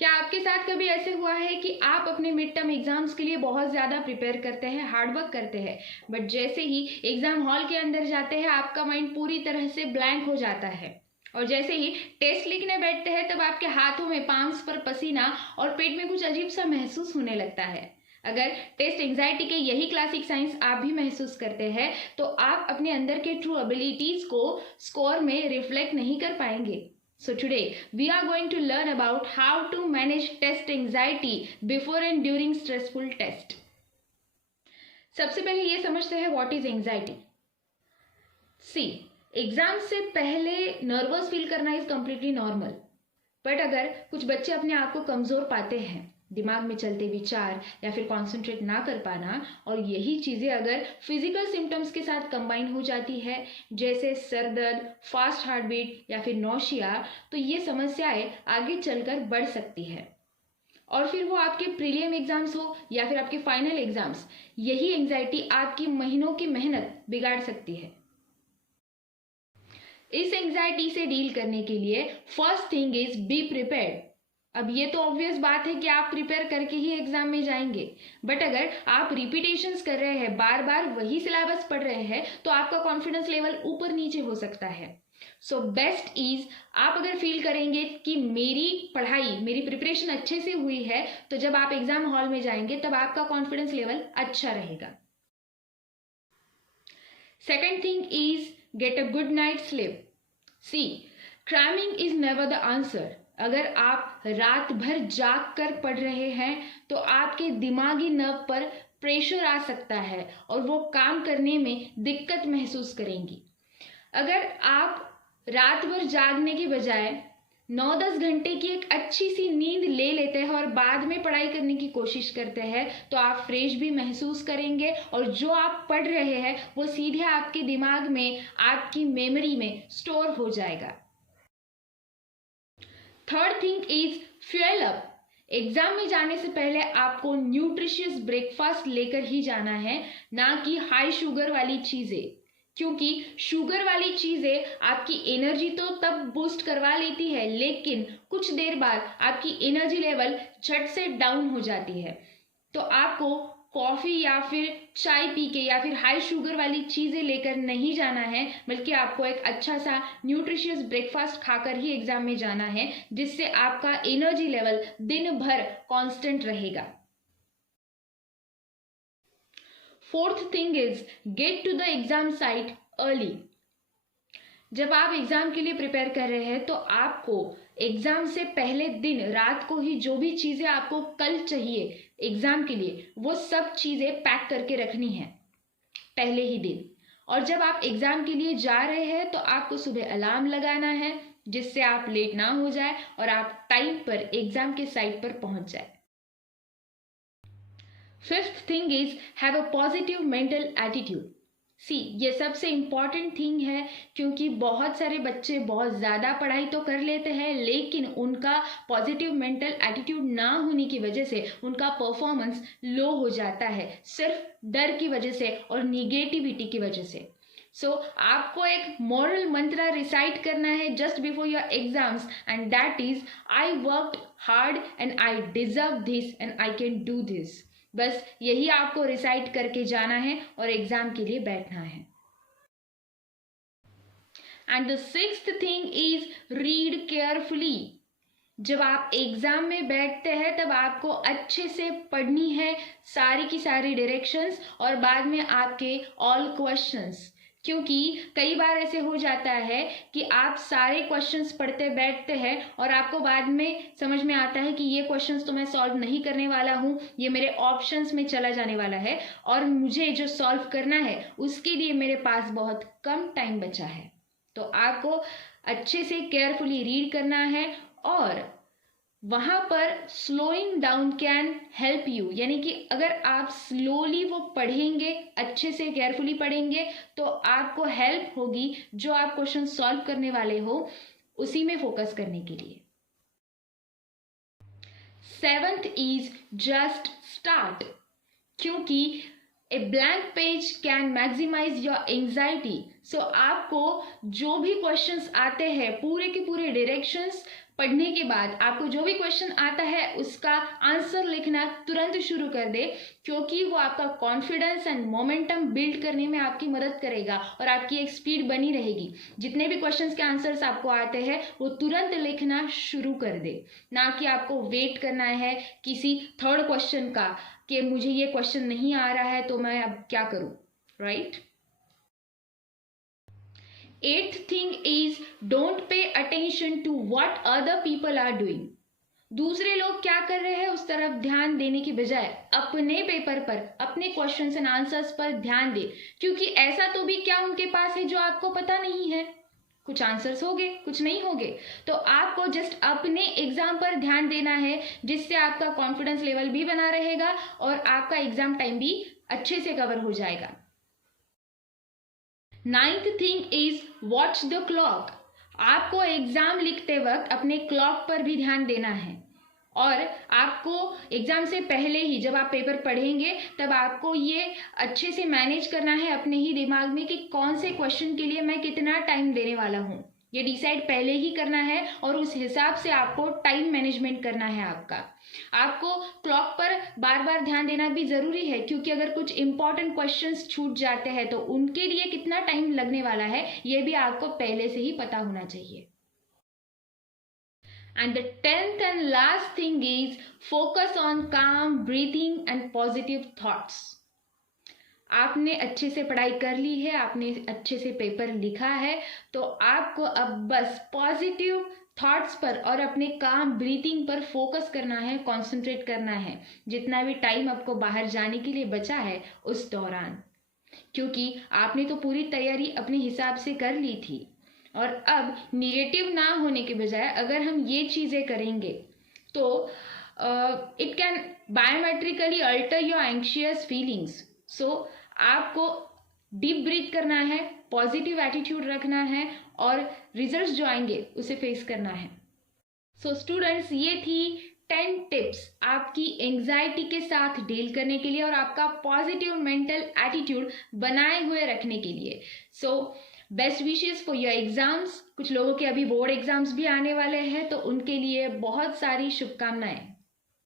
क्या आपके साथ कभी ऐसे हुआ है कि आप अपने मिड टर्म एग्जाम्स के लिए बहुत ज़्यादा प्रिपेयर करते हैं, हार्ड वर्क करते हैं, बट जैसे ही एग्ज़ाम हॉल के अंदर जाते हैं आपका माइंड पूरी तरह से ब्लैंक हो जाता है और जैसे ही टेस्ट लिखने बैठते हैं तब आपके हाथों में, पाम्स पर पसीना और पेट में कुछ अजीब सा महसूस होने लगता है? अगर टेस्ट एंजाइटी के यही क्लासिक साइंस आप भी महसूस करते हैं तो आप अपने अंदर के ट्रू एबिलिटीज को स्कोर में रिफ्लेक्ट नहीं कर पाएंगे. So today we are going to learn about how to manage test anxiety before and during stressful test. सबसे पहले ये समझते हैं what is anxiety. See, exam से पहले नर्वस फील करना इज कम्प्लीटली नॉर्मल. बट अगर कुछ बच्चे अपने आप को कमजोर पाते हैं, दिमाग में चलते विचार या फिर कॉन्सेंट्रेट ना कर पाना, और यही चीज़ें अगर फिजिकल सिम्टम्स के साथ कंबाइन हो जाती है जैसे सर दर्द, फास्ट हार्ट बीट या फिर नौशिया, तो ये समस्याएं आगे चलकर बढ़ सकती है. और फिर वो आपके प्रीलियम एग्जाम्स हो या फिर आपके फाइनल एग्जाम्स, यही एंजाइटी आपकी महीनों की मेहनत बिगाड़ सकती है. इस एंजाइटी से डील करने के लिए first thing is be prepared. अब ये तो ऑब्वियस बात है कि आप प्रिपेयर करके ही एग्जाम में जाएंगे, बट अगर आप रिपीटेशंस कर रहे हैं, बार बार वही सिलेबस पढ़ रहे हैं, तो आपका कॉन्फिडेंस लेवल ऊपर नीचे हो सकता है. सो बेस्ट इज, आप अगर फील करेंगे कि मेरी पढ़ाई, मेरी प्रिपरेशन अच्छे से हुई है, तो जब आप एग्जाम हॉल में जाएंगे तब आपका कॉन्फिडेंस लेवल अच्छा रहेगा. Second thing is get a good night sleep. See, cramming is never the answer. अगर आप रात भर जाग कर पढ़ रहे हैं तो आपके दिमागी नर्व पर प्रेशर आ सकता है और वो काम करने में दिक्कत महसूस करेंगी. अगर आप रात भर जागने के बजाय 9-10 घंटे की एक अच्छी सी नींद ले लेते हैं और बाद में पढ़ाई करने की कोशिश करते हैं तो आप फ्रेश भी महसूस करेंगे और जो आप पढ़ रहे हैं वो सीधे आपके दिमाग में, आपकी मेमोरी में स्टोर हो जाएगा. Third thing is fuel up. Exam में जाने से पहले आपको न्यूट्रिशियस ब्रेकफास्ट लेकर ही जाना है, ना कि हाई शुगर वाली चीजें, क्योंकि शुगर वाली चीजें आपकी एनर्जी तो तब बूस्ट करवा लेती है लेकिन कुछ देर बाद आपकी एनर्जी लेवल झट से डाउन हो जाती है. तो आपको कॉफी या फिर चाय पी के या फिर हाई शुगर वाली चीजें लेकर नहीं जाना है, बल्कि आपको एक अच्छा सा न्यूट्रिशियस ब्रेकफास्ट खाकर ही एग्जाम में जाना है, जिससे आपका एनर्जी लेवल दिन भर कांस्टेंट रहेगा. Fourth thing is get to the exam site early. जब आप एग्जाम के लिए प्रिपेयर कर रहे हैं तो आपको एग्जाम से पहले दिन रात को ही जो भी चीजें आपको कल चाहिए एग्जाम के लिए, वो सब चीजें पैक करके रखनी है पहले ही दिन. और जब आप एग्जाम के लिए जा रहे हैं तो आपको सुबह अलार्म लगाना है जिससे आप लेट ना हो जाए और आप टाइम पर एग्जाम के साइट पर पहुंच जाए. Fifth thing is have a positive mental attitude. See, ये सबसे इम्पॉर्टेंट थिंग है क्योंकि बहुत सारे बच्चे बहुत ज़्यादा पढ़ाई तो कर लेते हैं लेकिन उनका पॉजिटिव मेंटल एटीट्यूड ना होने की वजह से उनका परफॉर्मेंस लो हो जाता है, सिर्फ डर की वजह से और निगेटिविटी की वजह से. सो आपको एक मॉरल मंत्र रिसाइट करना है just before your exams and that is I worked hard and I deserve this and I can do this. बस यही आपको रिसाइट करके जाना है और एग्जाम के लिए बैठना है. And the sixth thing is read carefully. जब आप एग्जाम में बैठते हैं तब आपको अच्छे से पढ़नी है सारी की सारी डायरेक्शंस और बाद में आपके ऑल क्वेश्चंस, क्योंकि कई बार ऐसे हो जाता है कि आप सारे क्वेश्चंस पढ़ते बैठते हैं और आपको बाद में समझ में आता है कि ये क्वेश्चंस तो मैं सॉल्व नहीं करने वाला हूँ, ये मेरे ऑप्शंस में चला जाने वाला है और मुझे जो सॉल्व करना है उसके लिए मेरे पास बहुत कम टाइम बचा है. तो आपको अच्छे से केयरफुली रीड करना है और वहां पर slowing down can help you, यानी कि अगर आप स्लोली वो पढ़ेंगे, अच्छे से केयरफुली पढ़ेंगे तो आपको हेल्प होगी जो आप क्वेश्चन सॉल्व करने वाले हो उसी में फोकस करने के लिए. Seventh is just start. क्योंकि a blank page can maximise your anxiety. So आपको जो भी क्वेश्चंस आते हैं पूरे के पूरे डायरेक्शंस पढ़ने के बाद आपको जो भी क्वेश्चन आता है उसका आंसर लिखना तुरंत शुरू कर दे, क्योंकि वो आपका कॉन्फिडेंस एंड मोमेंटम बिल्ड करने में आपकी मदद करेगा और आपकी एक स्पीड बनी रहेगी। जितने भी क्वेश्चंस के आंसर्स आपको आते हैं वो तुरंत लिखना शुरू कर दे, ना कि आपको वेट करना है किसी थर्ड क्वेश्चन का कि मुझे ये क्वेश्चन नहीं आ रहा है तो मैं अब क्या करूं, right? Eighth thing is don't pay attention to what other people are doing. दूसरे लोग क्या कर रहे हैं उस तरफ ध्यान देने की बजाय अपने पेपर पर, अपने क्वेश्चंस एंड आंसर्स पर ध्यान दे, क्योंकि ऐसा तो भी क्या उनके पास है जो आपको पता नहीं है। कुछ आंसर्स होंगे, कुछ नहीं होंगे, तो आपको जस्ट अपने एग्जाम पर ध्यान देना है, जिससे आपका कॉन्फिडेंस लेवल भी बना रहेगा और आपका एग्जाम टाइम भी अच्छे से कवर हो जाएगा। Ninth thing is watch the clock. आपको एग्जाम लिखते वक्त अपने क्लॉक पर भी ध्यान देना है, और आपको एग्जाम से पहले ही जब आप पेपर पढ़ेंगे तब आपको ये अच्छे से मैनेज करना है अपने ही दिमाग में कि कौन से क्वेश्चन के लिए मैं कितना टाइम देने वाला हूँ। ये डिसाइड पहले ही करना है और उस हिसाब से आपको टाइम मैनेजमेंट करना है आपका। आपको क्लॉक पर बार बार ध्यान देना भी ज़रूरी है, क्योंकि अगर कुछ इंपॉर्टेंट क्वेश्चंस छूट जाते हैं तो उनके लिए कितना टाइम लगने वाला है ये भी आपको पहले से ही पता होना चाहिए। And the 10th and last thing is focus on calm breathing and positive thoughts. आपने अच्छे से पढ़ाई कर ली है, आपने अच्छे से पेपर लिखा है, तो आपको अब बस पॉजिटिव थॉट्स पर और अपने काम ब्रीथिंग पर फोकस करना है, कंसंट्रेट करना है जितना भी टाइम आपको बाहर जाने के लिए बचा है उस दौरान, क्योंकि आपने तो पूरी तैयारी अपने हिसाब से कर ली थी। और अब निगेटिव ना होने के बजाय अगर हम ये चीज़ें करेंगे तो it can biometrically alter your anxious feelings. So आपको डीप ब्रीथ करना है, पॉजिटिव एटीट्यूड रखना है और रिजल्ट्स जो आएंगे उसे फेस करना है। सो स्टूडेंट्स, ये थी 10 टिप्स आपकी एंजाइटी के साथ डील करने के लिए और आपका पॉजिटिव मेंटल एटीट्यूड बनाए हुए रखने के लिए। So best wishes for your exams. कुछ लोगों के अभी बोर्ड एग्जाम्स भी आने वाले हैं, तो उनके लिए बहुत सारी शुभकामनाएं।